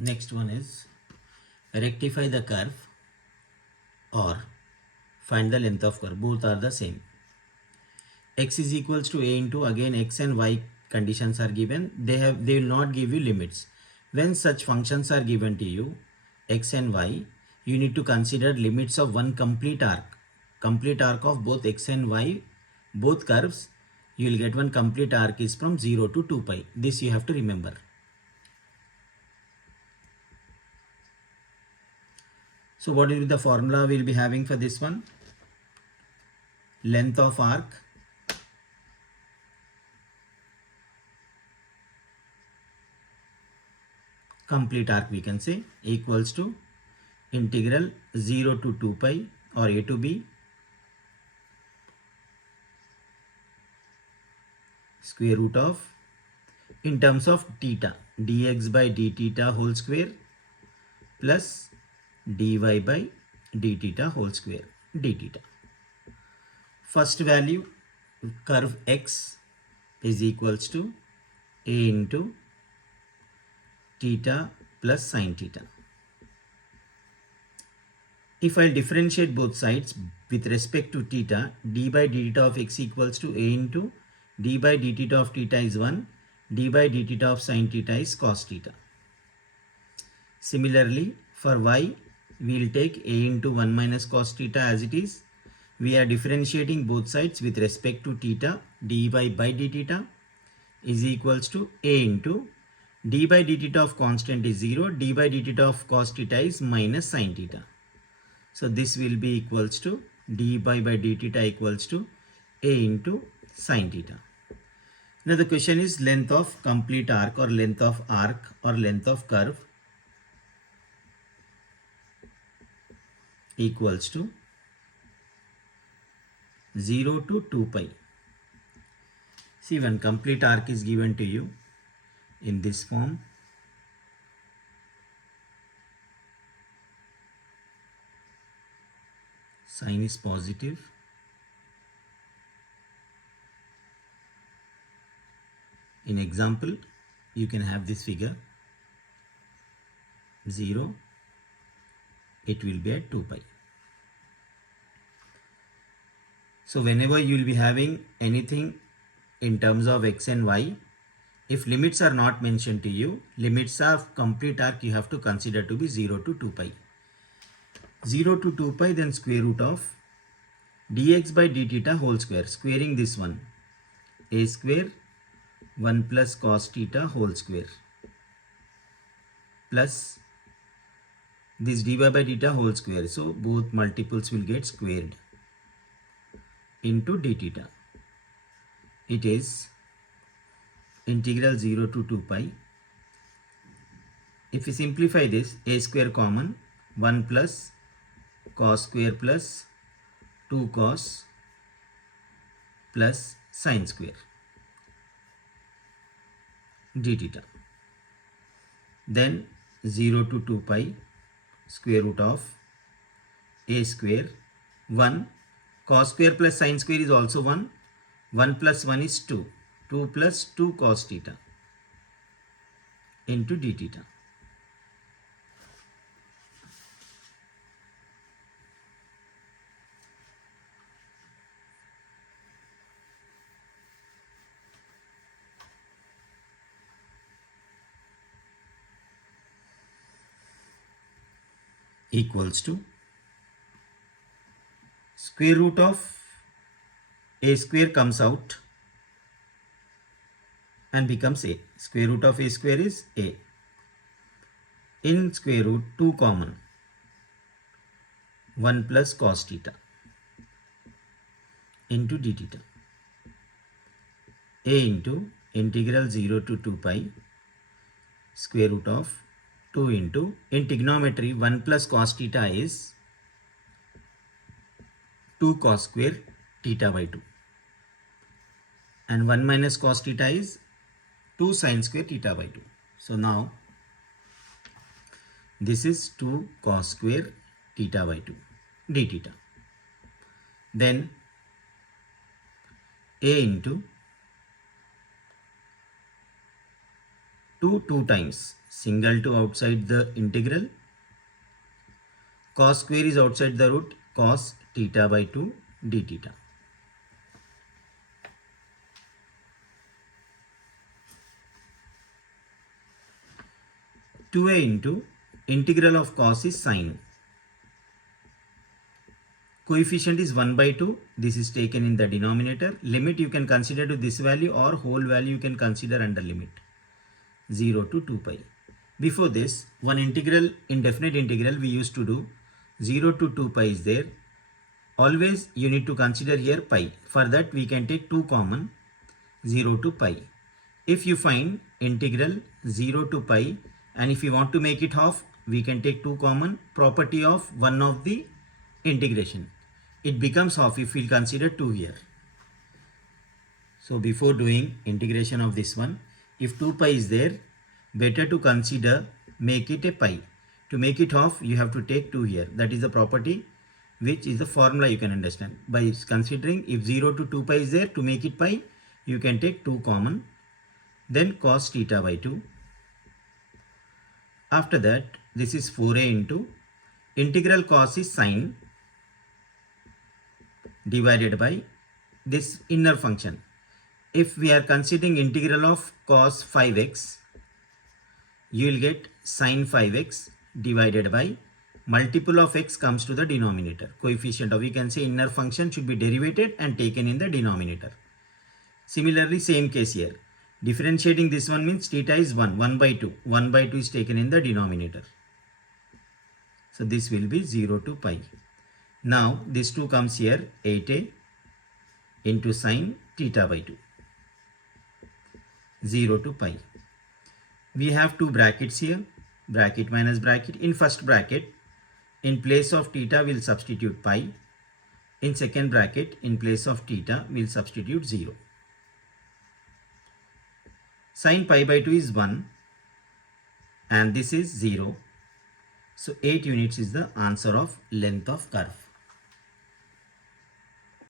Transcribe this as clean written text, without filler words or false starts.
Next one is rectify the curve or find the length of curve. Both are the same. X is equals to a into, again x and y conditions are given. They will not give you limits. When such functions are given to you, x and y, you need to consider limits of one complete arc of both x and y, both curves. You will get one complete arc is from 0 to 2 pi. This you have to remember. So what is the formula we will be having for this one? Length of arc complete arc, we can say, equals to integral 0 to 2 pi or a to b square root of, in terms of theta, dx by d theta whole square plus dy by d theta whole square d theta. First value, curve x is equals to a into theta plus sine theta. If I differentiate both sides with respect to theta, d by d theta of x equals to a into d by d theta of theta is 1, d by d theta of sine theta is cos theta. Similarly, for y, we will take a into 1 minus cos theta as it is. We are differentiating both sides with respect to theta, dy by d theta is equals to a into d by d theta of constant is 0, d by d theta of cos theta is minus sine theta. So this will be equals to dy by d theta equals to a into sine theta. Now the question is length of complete arc or length of arc or length of curve equals to 0 to 2 pi. See, when complete arc is given to you in this form, sine is positive, in example you can have this figure 0, it will be at 2 pi. So whenever you will be having anything in terms of x and y, if limits are not mentioned to you, limits of complete arc you have to consider to be 0 to 2 pi. 0 to 2 pi, then square root of dx by d theta whole square, squaring this one, a square 1 plus cos theta whole square plus this dy by theta whole square. So both multiples will get squared into d theta. It is integral 0 to 2 pi. If we simplify this, a square common, 1 plus cos square plus 2 cos plus sine square d theta. Then 0 to 2 pi square root of a square 1 cos square plus sine square is also 1. 1 plus 1 is 2. 2 plus 2 cos theta into d theta. Equals to square root of a square comes out and becomes a. Square root of a square is a. In square root, 2 common, 1 plus cos theta into d theta. A into integral 0 to 2 pi square root of 2 into, in trigonometry 1 plus cos theta is 2 cos square theta by 2 and 1 minus cos theta is 2 sin square theta by 2. So now this is 2 cos square theta by 2 d theta. Then a into 2 times single to outside the integral. Cos square is outside the root, cos theta by 2 d theta. Two a into integral of cos is sine. Coefficient is 1 by 2. This is taken in the denominator. Limit you can consider to this value, or whole value you can consider under limit 0 to 2 pi. Before this, one integral, indefinite integral, we used to do 0 to 2 pi is there. Always you need to consider here pi. For that we can take 2 common, 0 to pi. If you find integral 0 to pi, and if you want to make it half, we can take 2 common, property of one of the integration. It becomes half if we consider 2 here. So before doing integration of this one, if 2 pi is there, better to consider make it a pi. To make it half, you have to take 2 here. That is the property, which is the formula you can understand. By considering if 0 to 2 pi is there, to make it pi, you can take 2 common. Then cos theta by 2. After that, this is 4a into integral cos is sine divided by this inner function. If we are considering integral of cos 5x, you will get sine 5x divided by multiple of x comes to the denominator. Coefficient of, we can say, inner function should be derivated and taken in the denominator. Similarly, same case here. Differentiating this one means theta is 1 by 2. 1 by 2 is taken in the denominator. So this will be 0 to pi. Now this 2 comes here, 8a into sine theta by 2. 0 to pi. We have two brackets here, bracket minus bracket. In first bracket, in place of theta we'll substitute pi. In second bracket, in place of theta we'll substitute 0. Sine pi by 2 is 1 and this is 0. So 8 units is the answer of length of curve.